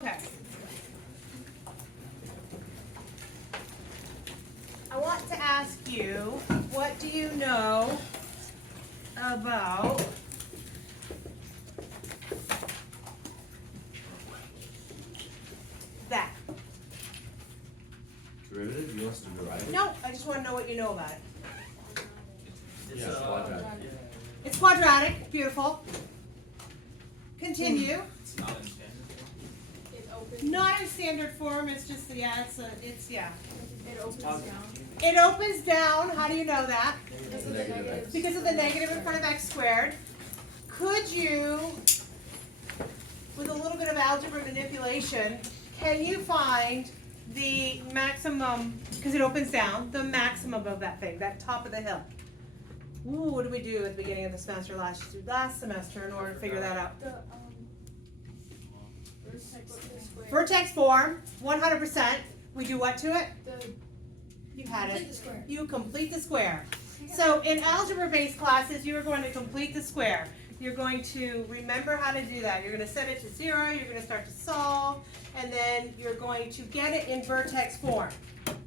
Okay. I want to ask you, what do you know about that? Derivative? You want us to derive it? No, I just want to know what you know about it. It's quadratic. It's quadratic, beautiful. Continue. It's not in standard Not in standard form, it's just, yeah. It opens down. It opens down, how do you know that? Because of the negatives. Because of the negative in front of x squared. Could you, with a little bit of algebra manipulation, can you find the maximum, because it opens down, the maximum of that thing, that top of the hill? Ooh, what did we do at the beginning of the semester last semester in order to figure that out? The vertex square. Vertex form, 100%. We do what to it? You had Complete it. the square. You complete the square. So in algebra-based classes, you are going to complete the square. You're going to remember how to do that. You're going to set it to 0, you're going to start to solve, and then you're going to get it in vertex form.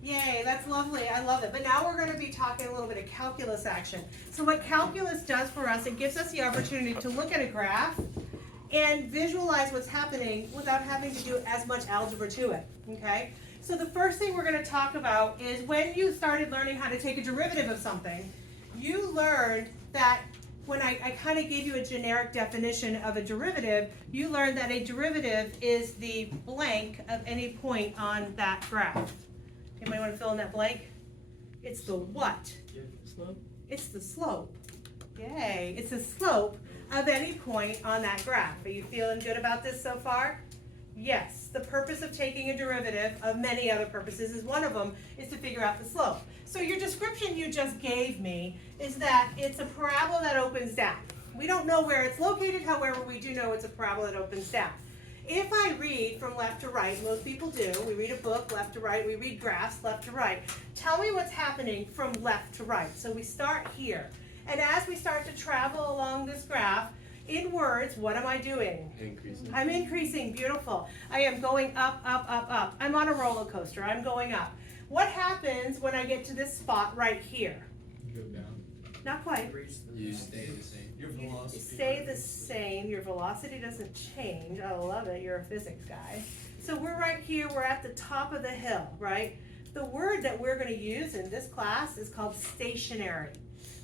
Yay, that's lovely, I love it. But now we're going to be talking a little bit of calculus action. So what calculus does for us, it gives us the opportunity to look at a graph and visualize what's happening without having to do as much algebra to it, okay? So the first thing we're going to talk about is when you started learning how to take a derivative of something, you learned that when I kind of gave you a generic definition of a derivative, you learned that a derivative is the blank of any point on that graph. Anybody want to fill in that blank? It's the what? It's the slope. Yay, it's the slope of any point on that graph. Are you feeling good about this so far? Yes, the purpose of taking a derivative, of many other purposes, is one of them, is to figure out the slope. So your description you just gave me is that it's a parabola that opens down. We don't know where it's located, however, we do know it's a parabola that opens down. If I read from left to right, most people do, we read a book left to right, we read graphs left to right. Tell me what's happening from left to right. So we start here. And as we start to travel along this graph, in words, what am I doing? Increasing. I'm increasing, beautiful. I am going up, up, up, up. I'm on a roller coaster, I'm going up. What happens when I get to this spot right here? You go down. Not quite. You stay the same. Your You velocity. stay the same, your velocity doesn't change. I love it, you're a physics guy. So we're right here, we're at the top of the hill, right? The word that we're gonna use in this class is called stationary.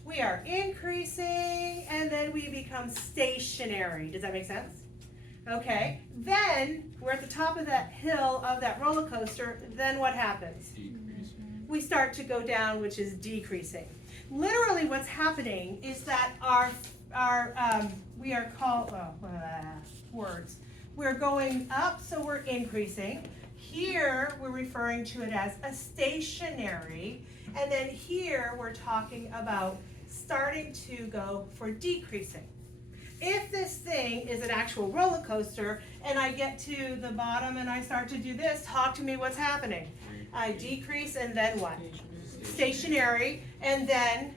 We are increasing and then we become stationary. Does that make sense? Okay, then we're at the top of that hill of that roller coaster, then what happens? Decrease. We start to go down, which is decreasing. Literally what's happening is that we are called, words. We're going up, so we're increasing. Here, we're referring to it as a stationary. And then here, we're talking about starting to go for decreasing. If this thing is an actual roller coaster and I get to the bottom and I start to do this, talk to me what's happening. I decrease and then what? Stationary and then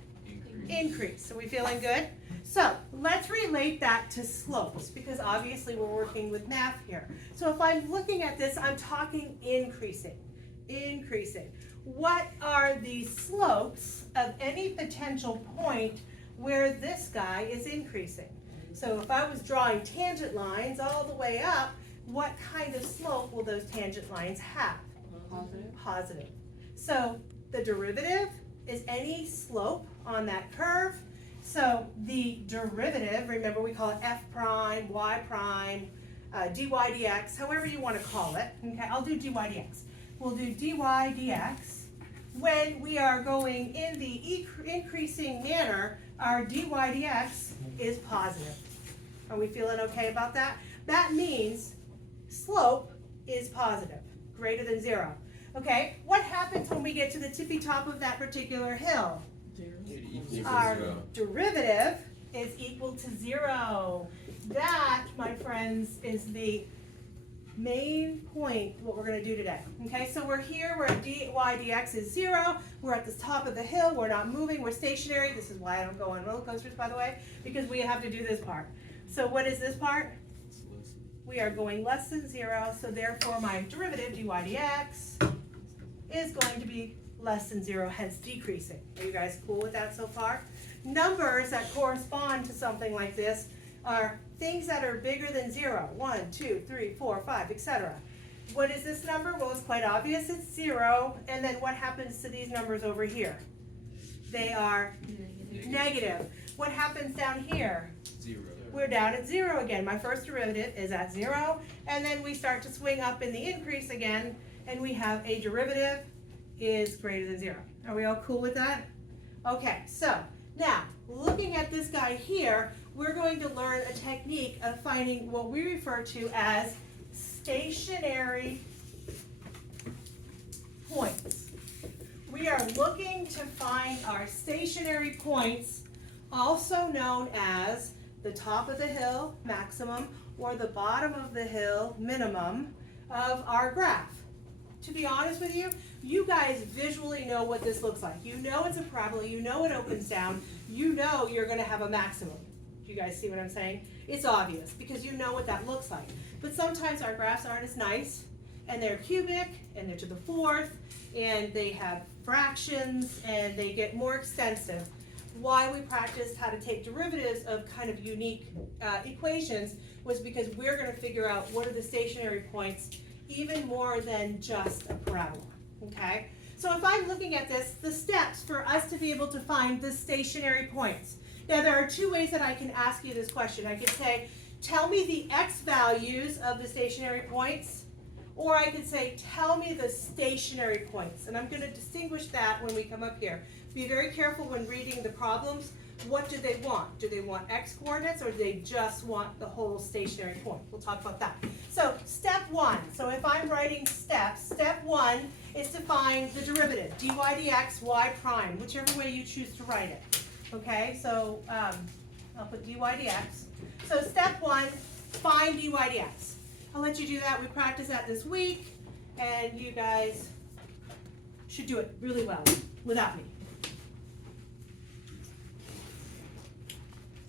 increase. Are we feeling good? So let's relate that to slopes because obviously we're working with math here. So if I'm looking at this, I'm talking increasing. Increasing. What are the slopes of any potential point where this guy is increasing? So if I was drawing tangent lines all the way up, what kind of slope will those tangent lines have? Positive. Positive. So the derivative is any slope on that curve. So the derivative, remember we call it f prime, y prime, dy dx, however you want to call it. Okay, I'll do dy dx. We'll do dy dx. When we are going in the increasing manner, our dy dx is positive. Are we feeling okay about that? That means slope is positive, greater than 0. Okay, what happens when we get to the tippy top of that particular hill? Our derivative is equal to 0. That, my friends, is the main point what we're going to do today. Okay, so we're here, we're at dy dx is 0, we're at the top of the hill, we're not moving, we're stationary. This is why I don't go on roller coasters, by the way, because we have to do this part. So what is this part? we are going less than 0, so therefore my derivative, dy dx, is going to be less than 0, hence decreasing. Are you guys cool with that so far? Numbers that correspond to something like this are things that are bigger than 0. 1, 2, 3, 4, 5, etc. What is this number? Well, it's quite obvious. It's 0. And then what happens to these numbers over here? They are negative. What happens down here? 0. We're down at 0 again. My first derivative is at 0. And then we start to swing up in the increase again. And we have a derivative is greater than 0. Are we all cool with that? Okay, so now looking at this guy here, we're going to learn a technique of finding what we refer to as stationary points. We are looking to find our stationary points, also known as the top of the hill, maximum, or the bottom of the hill, minimum, of our graph. To be honest with you, you guys visually know what this looks like. You know it's a parabola, you know it opens down, you know you're going to have a maximum. Do you guys see what I'm saying? It's obvious because you know what that looks like. But sometimes our graphs aren't as nice, and they're cubic, and they're to the fourth, and they have fractions, and they get more extensive. Why we practiced how to take derivatives of kind of unique equations was because we're going to figure out what are the stationary points even more than just a parabola, okay? So if I'm looking at this, the steps for us to be able to find the stationary points. Now there are two ways that I can ask you this question. I could say, tell me the x values of the stationary points, or I could say, tell me the stationary points. And I'm going to distinguish that when we come up here. Be very careful when reading the problems. What do they want? Do they want x coordinates, or do they just want the whole stationary point? We'll talk about that. So step 1. So if I'm writing steps, step 1 is to find the derivative, dy dx y prime, whichever way you choose to write it. Okay, so I'll put dy dx. So step 1, find dy dx. I'll let you do that. We practiced that this week, and you guys should do it really well without me.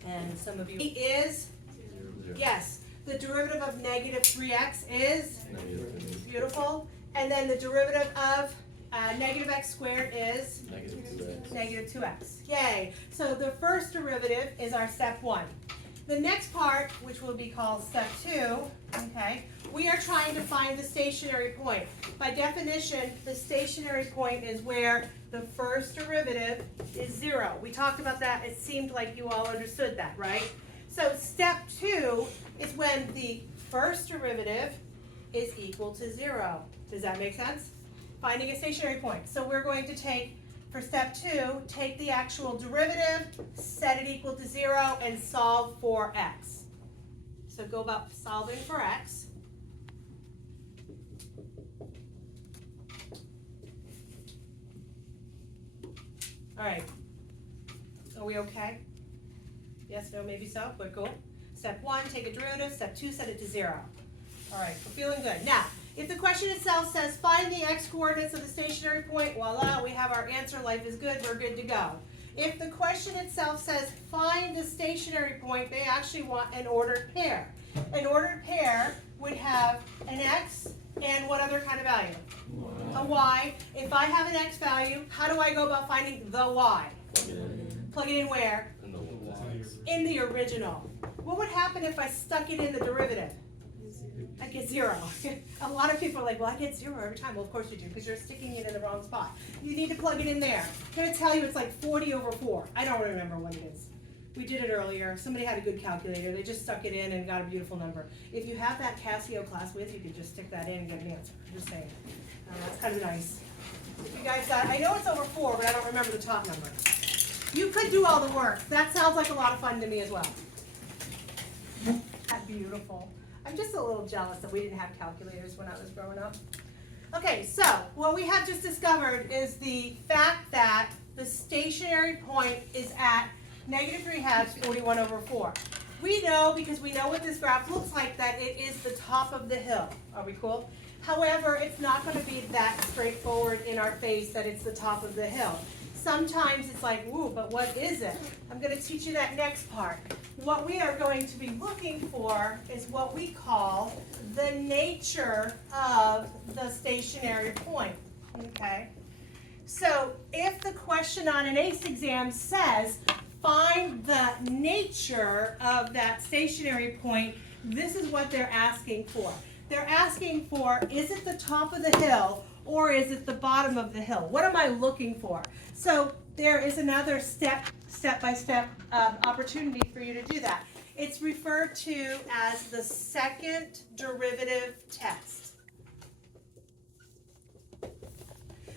And some of you is, yes, the derivative of negative 3x is beautiful. And then the derivative of negative x squared is negative 2x. Yay. So the first derivative is our step 1. The next part, which will be called step 2, okay, we are trying to find the stationary point. By definition, the stationary point is where the first derivative is 0. We talked about that. It seemed like you all understood that, right? So step 2 is when the first derivative is equal to 0. Does that make sense? Finding a stationary point. So we're going to take, for step 2, take the actual derivative, set it equal to 0, and solve for x. So go about solving for x. All right. Are we okay? Yes, no, maybe so. We're cool. Step 1, take a derivative. Step 2, set it to 0. All right, we're feeling good. Now, if the question itself says find the x coordinates of the stationary point, voila, we have our answer. Life is good. We're good to go. If the question itself says find the stationary point, they actually want an ordered pair. An ordered pair would have an x and what other kind of value? A y. If I have an x value, how do I go about finding the y? Plug it in where? In the original. What would happen if I stuck it in the derivative? I get 0. A lot of people are like, well, I get 0 every time. Well, of course you do, because you're sticking it in the wrong spot. You need to plug it in there. I'm going to tell you it's like 40 over 4. I don't remember what it is. We did it earlier. Somebody had a good calculator. They just stuck it in and got a beautiful number. If you have that Casio class with you, can just stick that in and get an answer. I'm just saying. That's kind of nice. If you guys got, I know it's over 4, but I don't remember the top number. You could do all the work. That sounds like a lot of fun to me as well. That's beautiful. I'm just a little jealous that we didn't have calculators when I was growing up. Okay, so what we have just discovered is the fact that the stationary point is at negative 3/2, 41 over 4. We know, because we know what this graph looks like, that it is the top of the hill. Are we cool? However, it's not going to be that straightforward in our face that it's the top of the hill. Sometimes it's like, ooh, but what is it? I'm going to teach you that next part. What we are going to be looking for is what we call the nature of the stationary point, okay? So if the question on an ACE exam says, find the nature of that stationary point, this is what they're asking for. They're asking for, is it the top of the hill or is it the bottom of the hill? What am I looking for? So there is another step-by-step opportunity for you to do that. It's referred to as the second derivative test.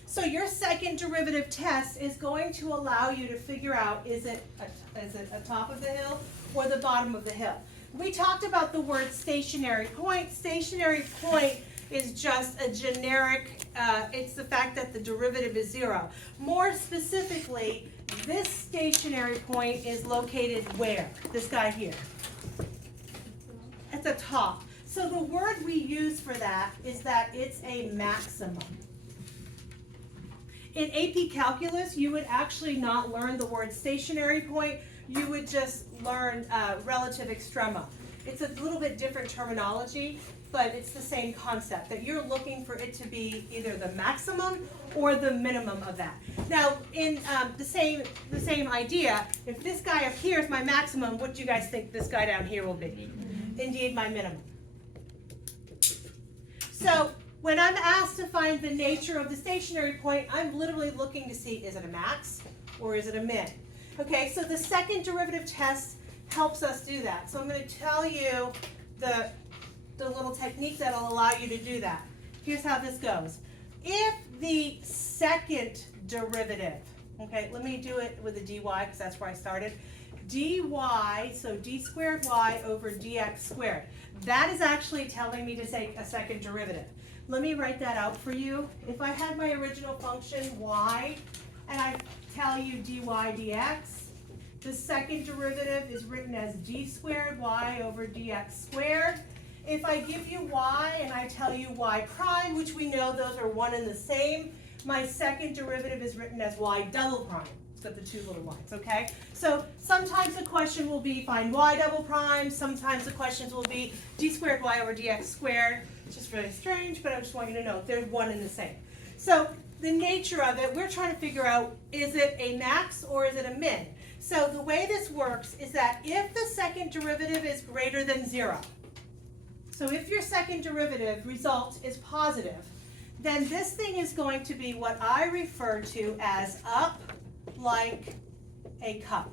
So your second derivative test is going to allow you to figure out, is it a top of the hill or the bottom of the hill? We talked about the word stationary point. Stationary point is just a generic, it's the fact that the derivative is 0. More specifically, this stationary point is located where? This guy here. At the top. So the word we use for that is that it's a maximum. In AP Calculus, you would actually not learn the word stationary point, you would just learn relative extrema. It's a little bit different terminology, but it's the same concept, that you're looking for it to be either the maximum or the minimum of that. Now, in the same idea, if this guy up here is my maximum, what do you guys think this guy down here will be? Indeed, my minimum. So, when I'm asked to find the nature of the stationary point, I'm literally looking to see, is it a max or is it a min? Okay, so the second derivative test helps us do that. So I'm going to tell you the little technique that will allow you to do that. Here's how this goes. If the second derivative, okay, let me do it with a dy because that's where I started. dy, so d squared y over dx squared. That is actually telling me to take a second derivative. Let me write that out for you. If I had my original function y, and I tell you dy dx, the second derivative is written as d squared y over dx squared. If I give you y and I tell you y prime, which we know those are one and the same, my second derivative is written as y double prime. It's got the two little lines, okay? So sometimes the question will be find y double prime, sometimes the questions will be d squared y over dx squared. It's just really strange, but I just want you to know they're one and the same. So the nature of it, we're trying to figure out, is it a max or is it a min? So the way this works is that if the second derivative is greater than 0, so if your second derivative result is positive, then this thing is going to be what I refer to as up like a cup.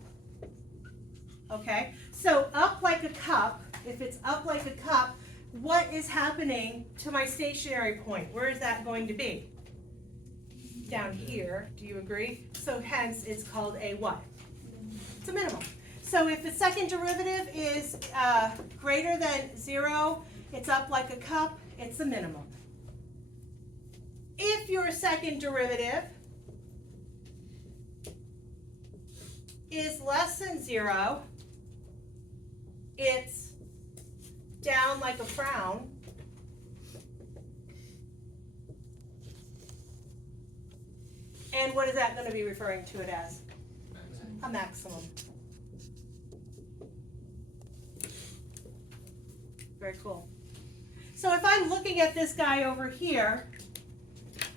Okay? So up like a cup, if it's up like a cup, what is happening to my stationary point? Where is that going to be? Down here, do you agree? So hence it's called a what? It's a minimum. So if the second derivative is greater than 0, it's up like a cup, it's a minimum. If your second derivative is less than 0, it's down like a frown. And what is that going to be referring to it as? A maximum. Very cool. So if I'm looking at this guy over here,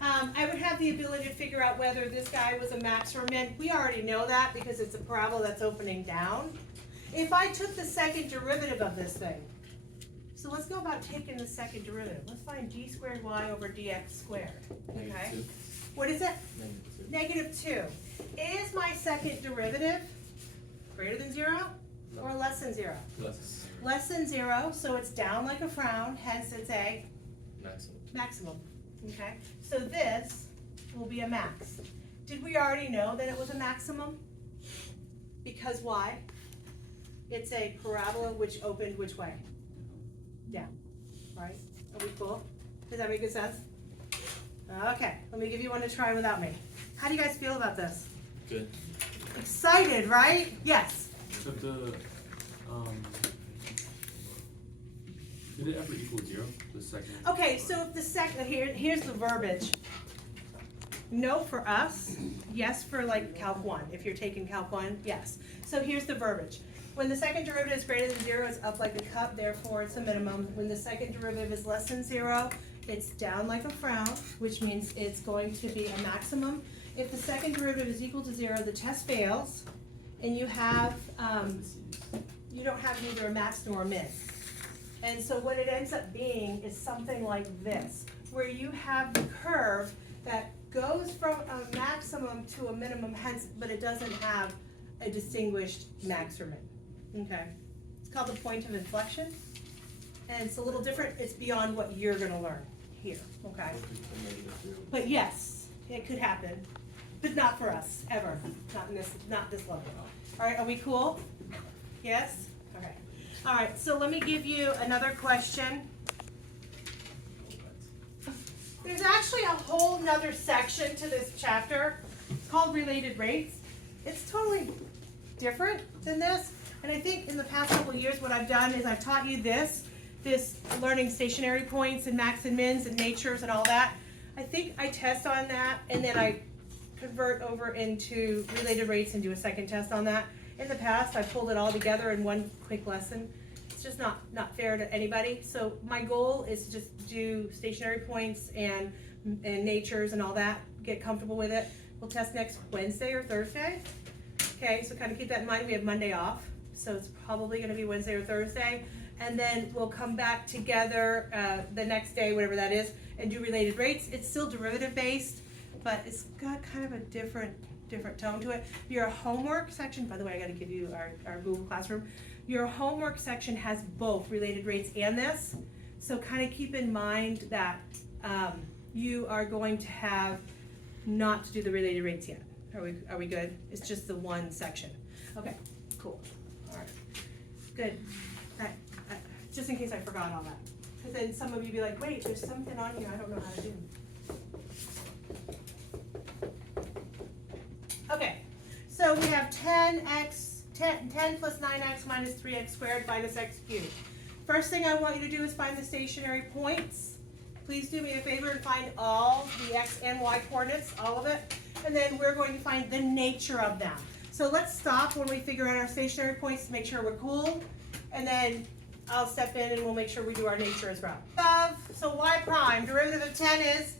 I would have the ability to figure out whether this guy was a max or a min. We already know that because it's a parabola that's opening down. If I took the second derivative of this thing, so let's go about taking the second derivative. Let's find d squared y over dx squared. Okay. What is it? -2. Is my second derivative greater than 0 or less than 0? Less than 0, so it's down like a frown, hence it's a maximum. Okay, so this will be a max. Did we already know that it was a maximum? Because why? It's a parabola which opened which way? Down. Right? Are we cool? Does that make good sense? Okay, let me give you one to try without me. How do you guys feel about this? Good. Excited, right? Yes. Except did it ever equal 0? The second. Okay, so if the second, here's the verbiage. No for us, yes for like Calc 1. If you're taking Calc 1, yes. So here's the verbiage. When the second derivative is greater than 0, it's up like a cup, therefore it's a minimum. When the second derivative is less than 0, it's down like a frown, which means it's going to be a maximum. If the second derivative is equal to 0, the test fails, and you have, you don't have neither a max nor a min. And so what it ends up being is something like this, where you have the curve that goes from a maximum to a minimum, hence, but it doesn't have a distinguished max or min. Okay, it's called the point of inflection, and it's a little different. It's beyond what you're gonna learn here, okay? But yes, it could happen, but not for us, ever, not this level. All right, are we cool? Yes? Okay. All right, so let me give you another question. There's actually a whole nother section to this chapter. It's called related rates. It's totally different than this. And I think in the past couple of years what I've done is I've taught you this learning stationary points and max and mins and natures and all that. I think I test on that and then I convert over into related rates and do a second test on that. In the past I pulled it all together in one quick lesson. It's just not fair to anybody. So my goal is to just do stationary points and natures and all that, get comfortable with it. We'll test next Wednesday or Thursday. Okay, so kind of keep that in mind. We have Monday off, so it's probably going to be Wednesday or Thursday. And then we'll come back together the next day, whatever that is, and do related rates. It's still derivative based, but it's got kind of a different tone to it. Your homework section, by the way, I got to give you our Google Classroom. Your homework section has both related rates and this. So kind of keep in mind that you are going to have not to do the related rates yet. Are we good? It's just the one section. Okay, cool. All right, good. Just in case I forgot all that. Because then some of you be like, wait, there's something on here I don't know how to do. Okay, so we have 10 plus 9x minus 3x squared minus x cubed. First thing I want you to do is find the stationary points. Please do me a favor and find all the x and y coordinates, all of it. And then we're going to find the nature of them. So let's stop when we figure out our stationary points to make sure we're cool. And then I'll step in and we'll make sure we do our nature as well. So y prime, derivative of 10 is?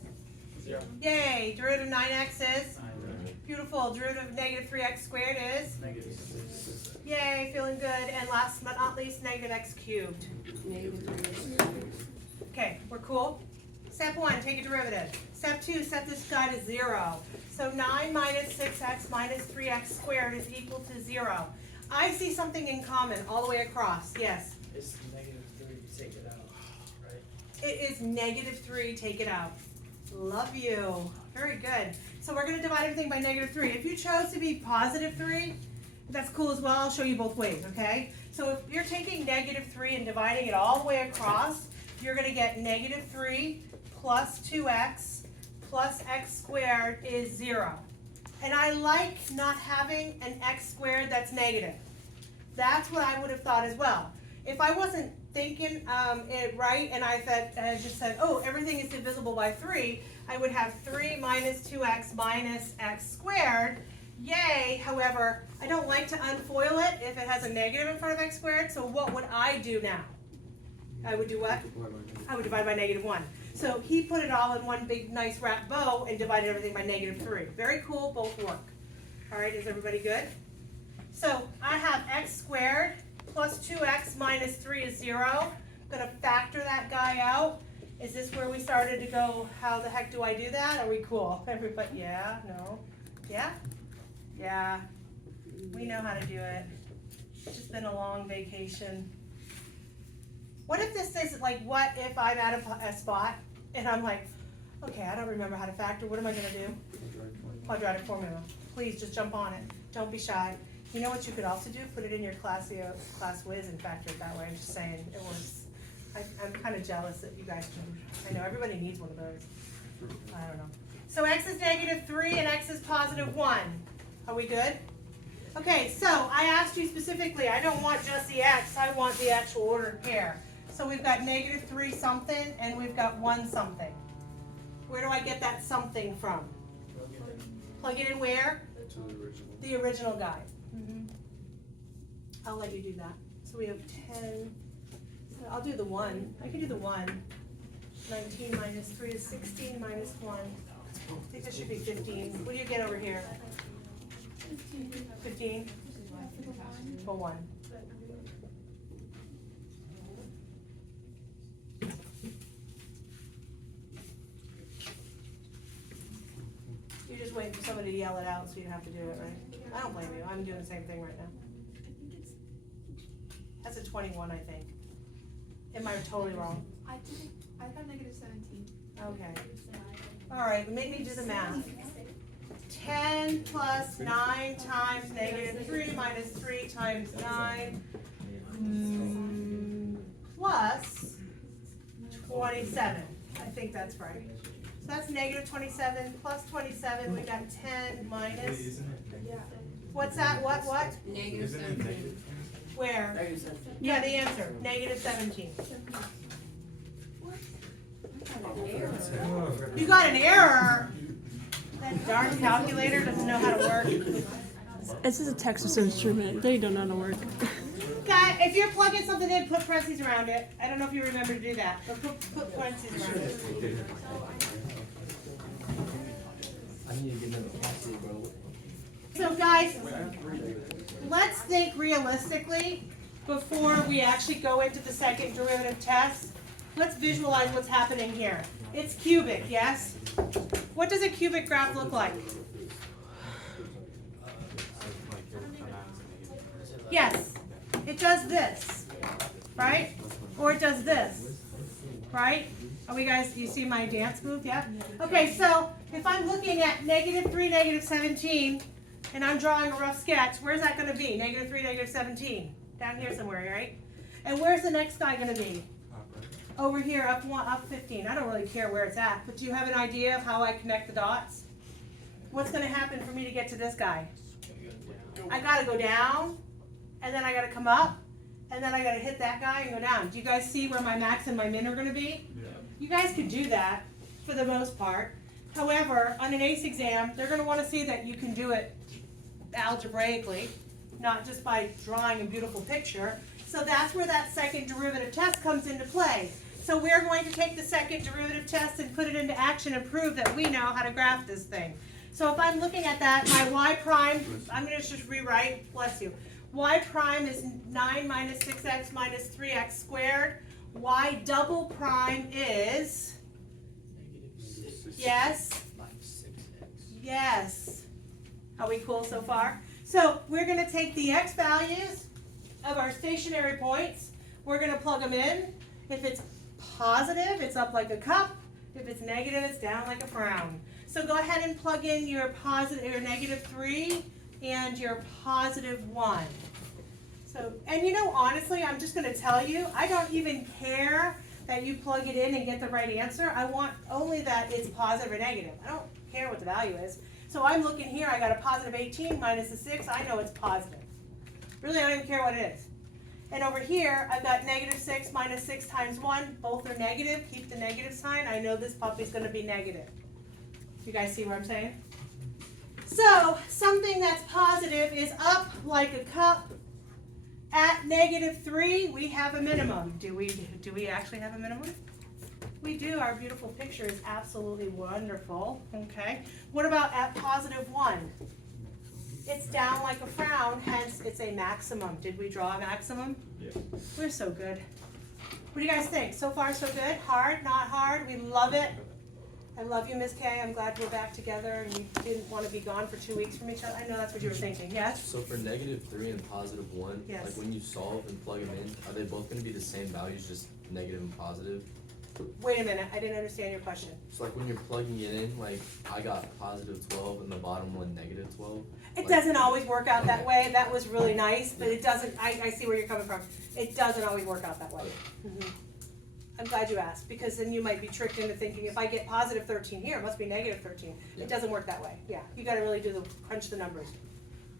0. Yay. Derivative of 9x is? Beautiful. Derivative of negative 3x squared is? -6. Yay, feeling good. And last but not least, negative x cubed. Okay, we're cool? Step 1, take a derivative. Step 2, set this guy to 0. So 9 minus 6x minus 3x squared is equal to 0. I see something in common all the way across. Yes? It's -3, take it out, right? It is -3, take it out. Love you. Very good. So we're going to divide everything by -3. If you chose to be +3, that's cool as well. I'll show you both ways, okay? So if you're taking -3 and dividing it all the way across, you're going to get -3 plus 2x plus x squared is 0. And I like not having an x squared that's negative. That's what I would have thought as well. If I wasn't thinking it right and I just said, oh, everything is divisible by 3, I would have 3 minus 2x minus x squared. Yay! However, I don't like to unfoil it if it has a negative in front of x squared, so what would I do now? I would do what? I would divide by -1. So he put it all in one big nice wrap bow and divided everything by -3. Very cool, both work. All right, is everybody good? So I have x squared plus 2x minus 3 is 0. I'm going to factor that guy out. Is this where we started to go, how the heck do I do that? Are we cool? Everybody, yeah, no, yeah? Yeah, we know how to do it. It's just been a long vacation. What if this is like, what if I'm at a spot and I'm like, okay, I don't remember how to factor, what am I gonna do? Quadratic formula. Please just jump on it. Don't be shy. You know what you could also do? Put it in your class whiz and factor it that way. I'm just saying, it works. I'm kind of jealous that you guys can. I know everybody needs one of those. I don't know. So x is -3 and x is +1. Are we good? Okay, so I asked you specifically, I don't want just the x, I want the actual ordered pair. So we've got -3 something and we've got 1 something. Where do I get that something from? Plug it in where? To the original. The original guy. I'll let you do that. So we have 10, I'll do the 1. I can do the 1. 19 minus 3 is 16 minus 1. I think this should be 15. What do you get over here? 15? Or 1? You're just waiting for somebody to yell it out so you have to do it, right? I don't blame you. I'm doing the same thing right now. That's a 21, I think. Am I totally wrong? I got negative 17. Okay. All right, make me do the math. 10 plus 9 times negative 3 minus 3 times 9 plus 27. I think that's right. So that's negative 27 plus 27. We got 10 minus. What's that? What? Negative 17. Where? Negative 17. Yeah, the answer. Negative 17. You got an error. That darn calculator doesn't know how to work. This is a Texas instrument. They don't know how to work. Guy, if you're plugging something in, put parentheses around it. I don't know if you remember to do that, but put parentheses around it. I need to get another coffee, bro. So guys, let's think realistically before we actually go into the second derivative test. Let's visualize what's happening here. It's cubic, yes? What does a cubic graph look like? Yes, it does this, right? Or it does this, right? Are we guys, you see my dance move, yeah? Okay, so if I'm looking at negative 3, negative 17, and I'm drawing a rough sketch, where's that gonna be? Negative 3, negative 17? Down here somewhere, right? And where's the next guy gonna be? Over here, up 15. I don't really care where it's at, but do you have an idea of how I connect the dots? What's gonna happen for me to get to this guy? I gotta go down, and then I gotta come up, and then I gotta hit that guy and go down. Do you guys see where my max and my min are gonna be? Yeah. You guys could do that for the most part. However, on an ACE exam, they're gonna wanna see that you can do it algebraically, not just by drawing a beautiful picture. So that's where that second derivative test comes into play. So we're going to take the second derivative test and put it into action and prove that we know how to graph this thing. So if I'm looking at that, my y prime, I'm going to just rewrite, bless you. Y prime is 9 minus 6x minus 3x squared. Y double prime is, yes, yes. Are we cool so far? So we're going to take the x values of our stationary points. We're going to plug them in. If it's positive, it's up like a cup. If it's negative, it's down like a frown. So go ahead and plug in your positive, your negative 3 and your positive 1. So, and you know, honestly, I'm just going to tell you, I don't even care that you plug it in and get the right answer. I want only that it's positive or negative. I don't care what the value is. So I'm looking here, I got a positive 18 minus a 6. I know it's positive. Really, I don't even care what it is. And over here, I've got negative 6 minus 6 times 1. Both are negative. Keep the negative sign. I know this puppy's going to be negative. You guys see what I'm saying? So something that's positive is up like a cup. At negative 3, we have a minimum. Do we actually have a minimum? We do. Our beautiful picture is absolutely wonderful. Okay. What about at positive 1? It's down like a frown, hence it's a maximum. Did we draw a maximum? Yeah. We're so good. What do you guys think? So far, so good? Hard, not hard? We love it. I love you, Miss Kay. I'm glad we're back together and you didn't want to be gone for 2 weeks from each other. I know that's what you were thinking. Yes? So for negative 3 and positive 1, Yes. like when you solve and plug them in, are they both going to be the same values, just negative and positive? Wait a minute. I didn't understand your question. So like when you're plugging it in, like I got positive 12 and the bottom one negative 12. It Like- doesn't always work out that way. That was really nice, but it doesn't, I see where you're coming from. It doesn't always work out that way. Mhm. I'm glad you asked, because then you might be tricked into thinking if I get positive 13 here, it must be negative 13. Yeah. It doesn't work that way. Yeah, you gotta really crunch the numbers.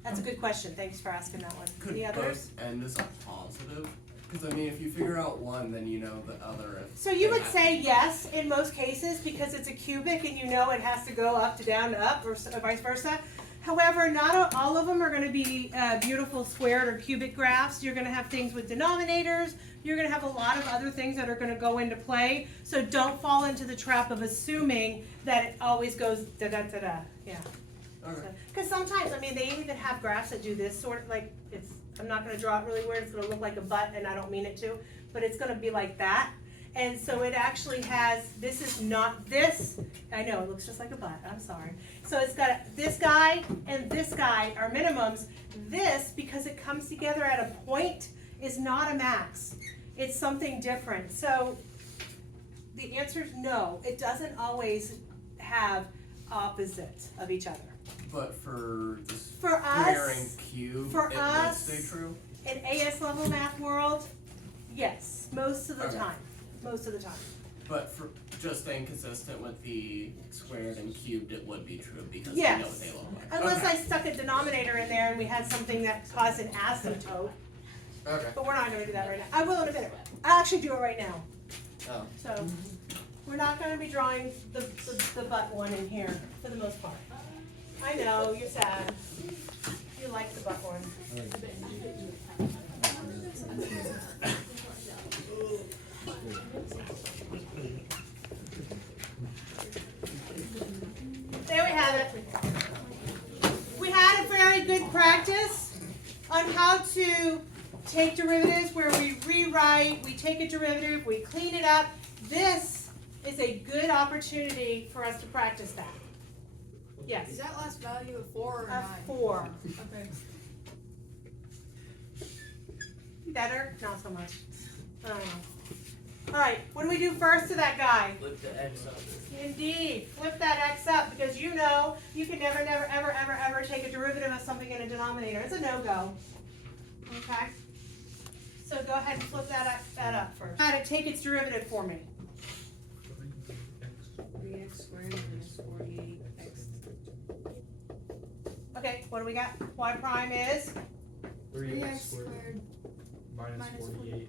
That's a good question. Thanks for asking that one. Could Any others? both end as a positive? Because I mean, if you figure out one, then you know the other. So you would say yes in most cases because it's a cubic and you know it has to go up to down to up or vice versa. However, not all of them are going to be beautiful squared or cubic graphs. You're going to have things with denominators. You're going to have a lot of other things that are going to go into play. So don't fall into the trap of assuming that it always goes da da da da. Yeah. Okay. Because sometimes, I mean, they even have graphs that do this sort of like it's. I'm not going to draw it really weird. It's going to look like a butt, and I don't mean it to, but it's going to be like that. And so it actually has. This is not this. I know it looks just like a butt. I'm sorry. So it's got this guy and this guy are minimums. This, because it comes together at a point, is not a max. It's something different. So the answer is no. It doesn't always have opposites of each other. But for the For square us, and cube, for it us- would stay true? in AS level math world, yes, most of the Okay. time. Most of the time. But for just staying consistent with the squared and cubed, it would be true because we know what they Yes. look like. Unless Okay. I stuck a denominator in there and we had something that caused an asymptote, Okay. but we're not gonna do that right now. I will in a minute. I'll actually do it right now. Oh. So, we're not gonna be drawing the butt one in here for the most part. I know, you're sad. You like the butt one. There we have it. We had a very good practice on how to take derivatives where we rewrite, we take a derivative, we clean it up. This is a good opportunity for us to practice that. Is Yes, that last value a 4 or a 9? 4. Okay. Better? Not so much. I don't know. All right, what do we do first to that guy? Flip the X up. Indeed, flip that X up because you know you can never, never, ever, ever, ever take a derivative of something in a denominator. It's a no-go. Okay? So go ahead and flip that up first. Try to take its derivative for me. 3x squared minus 48x. Okay, what do we got? Y prime is? 3x squared. Minus Minus 48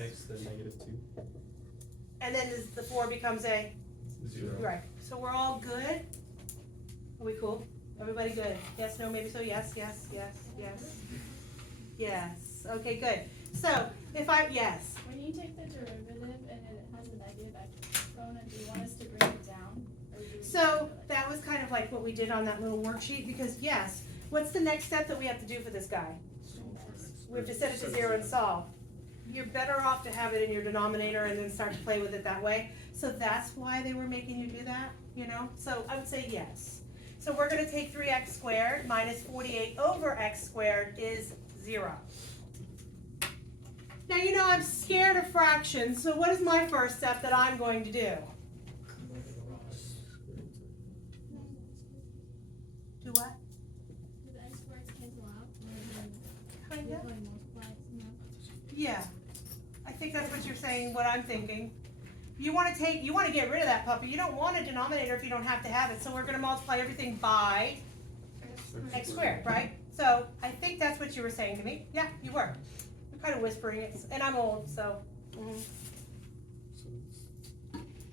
x to the negative 2. And then the 4 becomes a? 0. Right. So we're all good? Are we cool? Everybody good? Yes, no, maybe so? Yes, yes, yes, yes. Yes. Okay, good. So, yes. When you take the derivative and it has a negative exponent, do you want us to bring it down? Or do we So leave it like that was kind of like what we did on that little worksheet because yes, what's the next step that we have to do for this guy? We have to set it to 0 and solve. You're better off to have it in your denominator and then start to play with it that way. So that's why they were making you do that, you know? So I would say yes. So we're gonna take 3x squared minus 48 over x squared is 0. Now you know I'm scared of fractions, so what is my first step that I'm going to do? Do what? Do the x squareds cancel out? Kind of. Like multiply it somehow? Yeah, I think that's what you're saying, what I'm thinking. You wanna get rid of that puppy, you don't want a denominator if you don't have to have it, so we're gonna multiply everything by x squared, right? So, I think that's what you were saying to me, yeah, you were. You're kinda whispering it, and I'm old, so.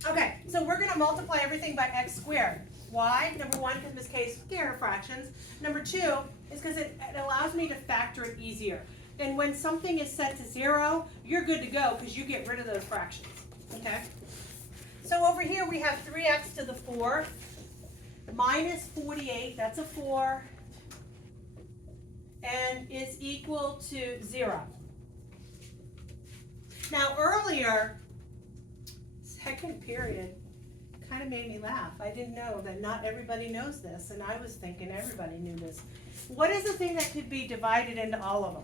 Okay, so we're gonna multiply everything by x squared. Why? Number one, because in this case, scared of fractions. Number two, is because it allows me to factor it easier. And when something is set to 0, you're good to go because you get rid of those fractions, okay? So over here we have 3x to the 4 minus 48, that's a 4, and is equal to 0. Now earlier, second period kind of made me laugh. I didn't know that not everybody knows this, and I was thinking everybody knew this. What is the thing that could be divided into all of them?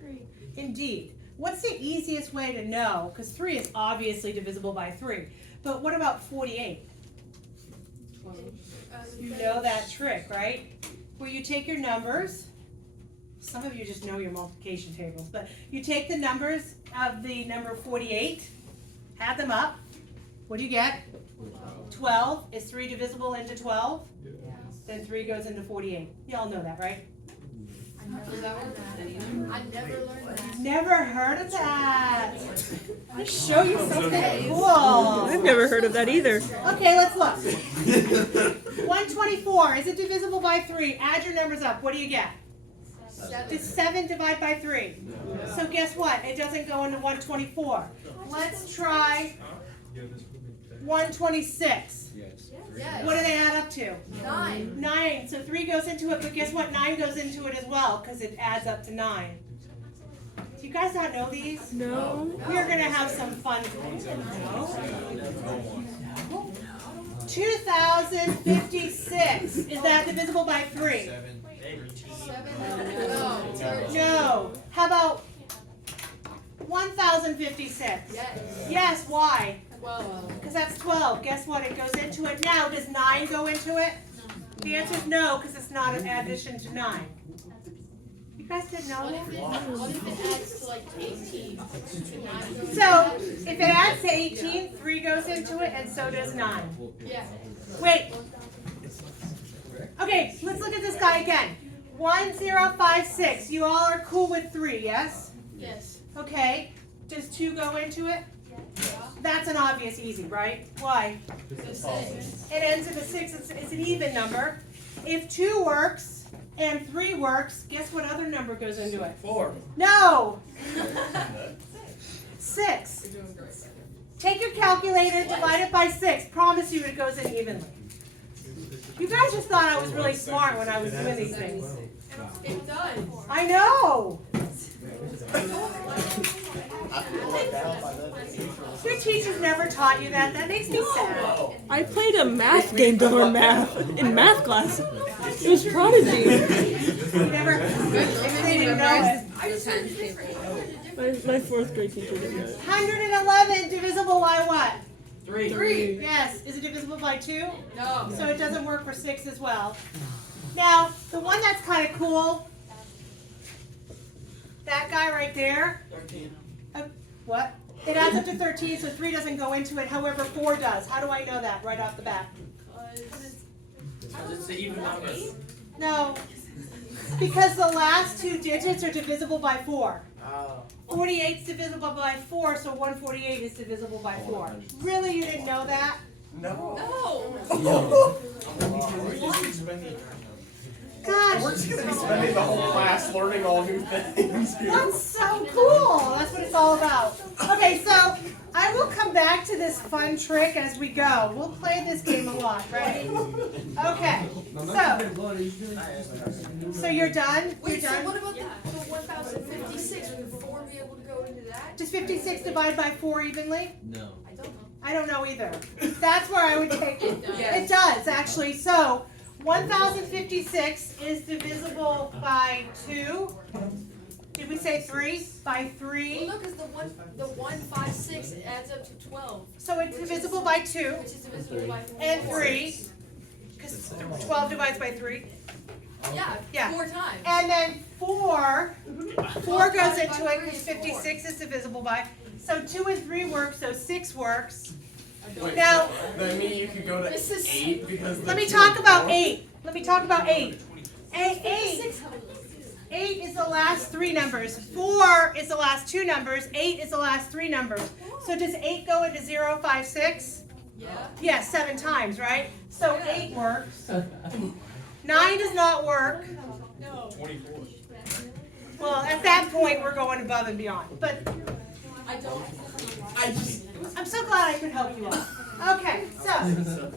3. Indeed. What's the easiest way to know? Because 3 is obviously divisible by 3. But what about 48? You know that trick, right? Where you take your numbers. Some of you just know your multiplication tables. But you take the numbers of the number 48, add them up. What do you get? 12. Is 3 divisible into 12? Yeah. Then 3 goes into 48. You all know that, right? I never learned that. Never heard of that. Let's show you something cool. I've never heard of that either. Okay, let's look. 124, is it divisible by 3? Add your numbers up, what do you get? Does 7 divide by 3? So guess what? It doesn't go into 124. Let's try 126. Yes. What do they add up to? 9. 9. So 3 goes into it, but guess what? 9 goes into it as well, because it adds up to 9. Do you guys not know these? No. We're going to have some fun. No. 2056. Is that divisible by 3? 7. No. No. How about 1056? Yes. Yes, why? 12. Because that's 12. Guess what? It goes into it now. Does 9 go into it? The answer is no, because it's not an addition to 9. You guys didn't know that? What if it adds to like 18? So, if it adds to 18, 3 goes into it, and so does 9. Yeah. Wait. Okay, let's look at this guy again. 1056. You all are cool with 3, yes? Yes. Okay. Does 2 go into it? That's an obvious easy, right? Why? The 6. It ends in a 6. It's an even number. If 2 works and 3 works, guess what other number goes into it? 4. No! 6. Take your calculator, divide it by 6. Promise you it goes in evenly. You guys just thought I was really smart when I was doing these things. It does. I know! Your teachers never taught you that. That makes me sad. I played a math game to learn math in math class. It was Prodigy. You never, they didn't know it. My 4th grade teacher did that. 111 divisible by what? 3. Yes. Is it divisible by 2? No. So it doesn't work for 6 as well. Now, the one that's kind of cool, that guy right there, 13. what? It adds up to 13, so 3 doesn't go into it. However, 4 does. How do I know that right off the bat? It's the even number. No. Because the last 2 digits are divisible by 4. 48 is divisible by 4, so 148 is divisible by 4. Really, you didn't know that? No. No. Gosh, We're just gonna be spending the whole class learning all new things here. that's so cool. That's what it's all about. Okay, so I will come back to this fun trick as we go. We'll play this game a lot. Ready? Okay. So you're done? You're Wait, so done? what about the 1056? Would 4 be able to go into that? Does 56 divide by 4 evenly? No. I don't know. I don't know either. That's where I would take it. Yes. It does, actually. So 1056 is divisible by 2. Did we say 3? By Well, 3. no, because the 156 adds up to 12, So it's divisible by 2 which is divisible by 4. and 3. Because 12 divides by 3. Yeah, Yeah. 4 times. And then 4 goes into it because 56 is divisible by. So 2 and 3 work, so 6 works. Wait, Now- that mean you could go to This is- 8 because Let the me 2 talk and about 4? 8. Let me talk about 8. 8 is the last 3 numbers. 4 is the last 2 numbers. 8 is the last 3 numbers. So does 8 go into 0, 5, 6? Yeah. Yes, 7 times, right? So 8 works. 9 does not work. No. 24. Well, at that point, we're going above and beyond. But I don't. I'm so glad I could help you out. Okay, so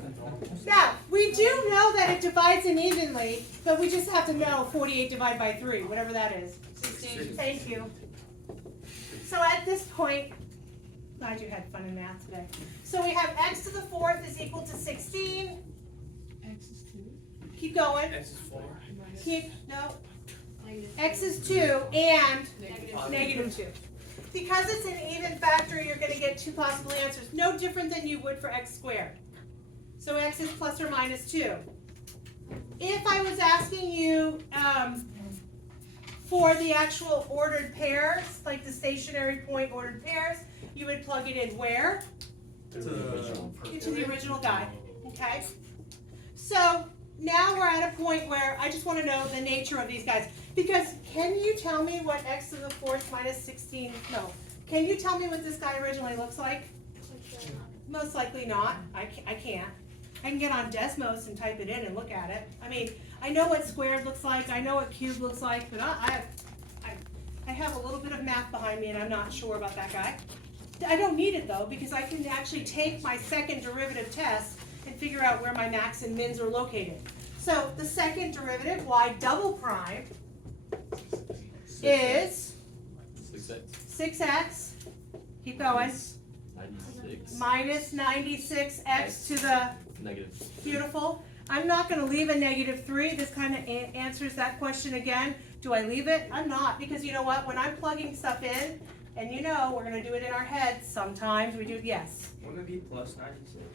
now we do know that it divides in evenly, but we just have to know 48 divided by 3, whatever that is. 16. Thank you. So at this point, glad you had fun in math today. So we have x to the 4th is equal to 16. Keep going. X is 4. No. X is 2 and negative 2. Because it's an even factor, you're going to get 2 possible answers. No different than you would for x squared. So x is plus or minus 2. If I was asking you for the actual ordered pairs, like the stationary point ordered pairs, you would plug it in where? To the original. Into the original guide. Okay? So now we're at a point where I just want to know the nature of these guys. Because can you tell me what x to the fourth minus 16, no. Can you tell me what this guy originally looks like? Most likely not. I can't. I can get on Desmos and type it in and look at it. I mean, I know what squared looks like, I know what cubed looks like, but I have a little bit of math behind me and I'm not sure about that guy. I don't need it though, because I can actually take my second derivative test and figure out where my max and mins are located. So the second derivative, y double prime, is 6x, keep going, 96. minus 96x to the, Negative. beautiful. I'm not gonna leave a -3, this kind of answers that question again. Do I leave it? I'm not, because you know what, when I'm plugging stuff in, and you know, we're gonna do it in our heads, sometimes we do, yes, Wouldn't it be plus 96?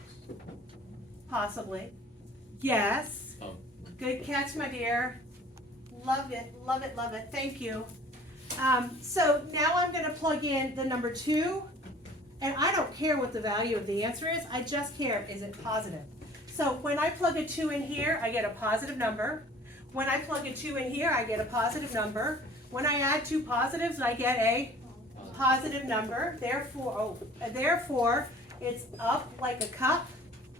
possibly. Yes. Oh. Good catch, my dear. Love it, love it, love it, thank you. So now I'm gonna plug in the number 2, and I don't care what the value of the answer is, I just care, is it positive? So when I plug a 2 in here, I get a positive number. When I plug a 2 in here, I get a positive number. When I add 2 positives, I get a positive number. Therefore, it's up like a cup.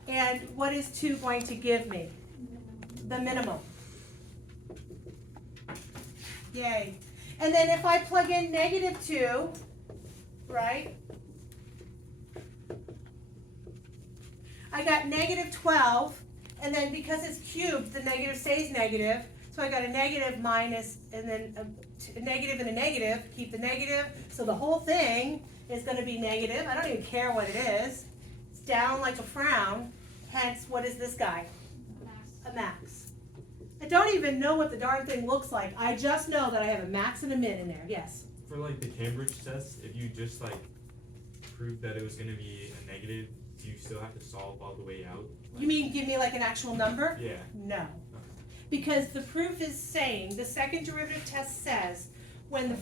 And what is 2 going to give me? The minimum. Yay. And then if I plug in -2, right? I got -12, and then because it's cubed, the negative stays negative. So I got a negative minus, and then a negative and a negative, keep the negative. So the whole thing is gonna be negative. I don't even care what it is. It's down like a frown. Hence, what is this guy? A max. I don't even know what the darn thing looks like. I just know that I have a max and a min in there, yes. For like the Cambridge test, if you just like proved that it was gonna be a negative, do you still have to solve all the way out? You mean give me like an actual number? Yeah. No. Because the proof is saying, the second derivative test says, when the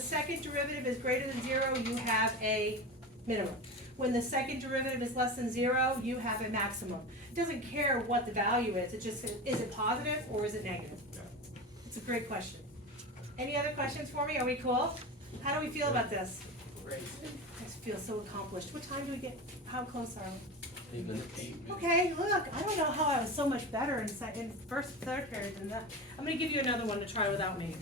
second derivative is greater than 0, you have a minimum. When the second derivative is less than 0, you have a maximum. It doesn't care what the value is, it just says, is it positive or is it negative? Yeah. It's a great question. Any other questions for me? Are we cool? How do we feel about this? Great. I just feel so accomplished. What time do we get, how close are we? 8 minutes. Okay, look, I don't know how I was so much better in third period than that. I'm gonna give you another one to try without me.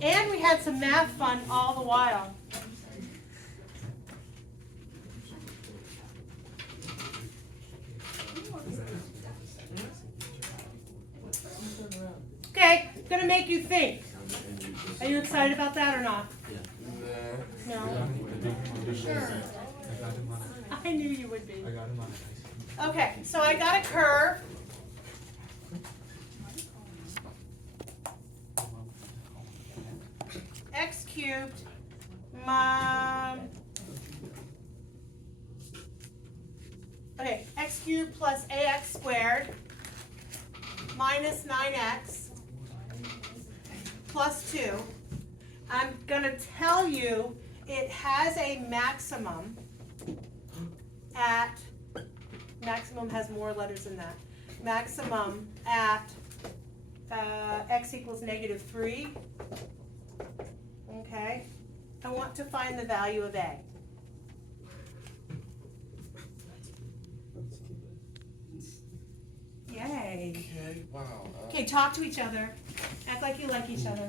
And we had some math fun all the while. Okay, gonna make you think. Are you excited about that or not? Yeah. No? Sure. I got him on I knew you would be. I got him on a nice. Okay, so I got a curve. X cubed, okay, x cubed plus ax squared minus 9x plus 2. I'm gonna tell you it has a maximum at, maximum has more letters than that. Maximum at x equals -3. Okay, I want to find the value of a. Yay. Okay, wow. Okay, talk to each other. Act like you like each other.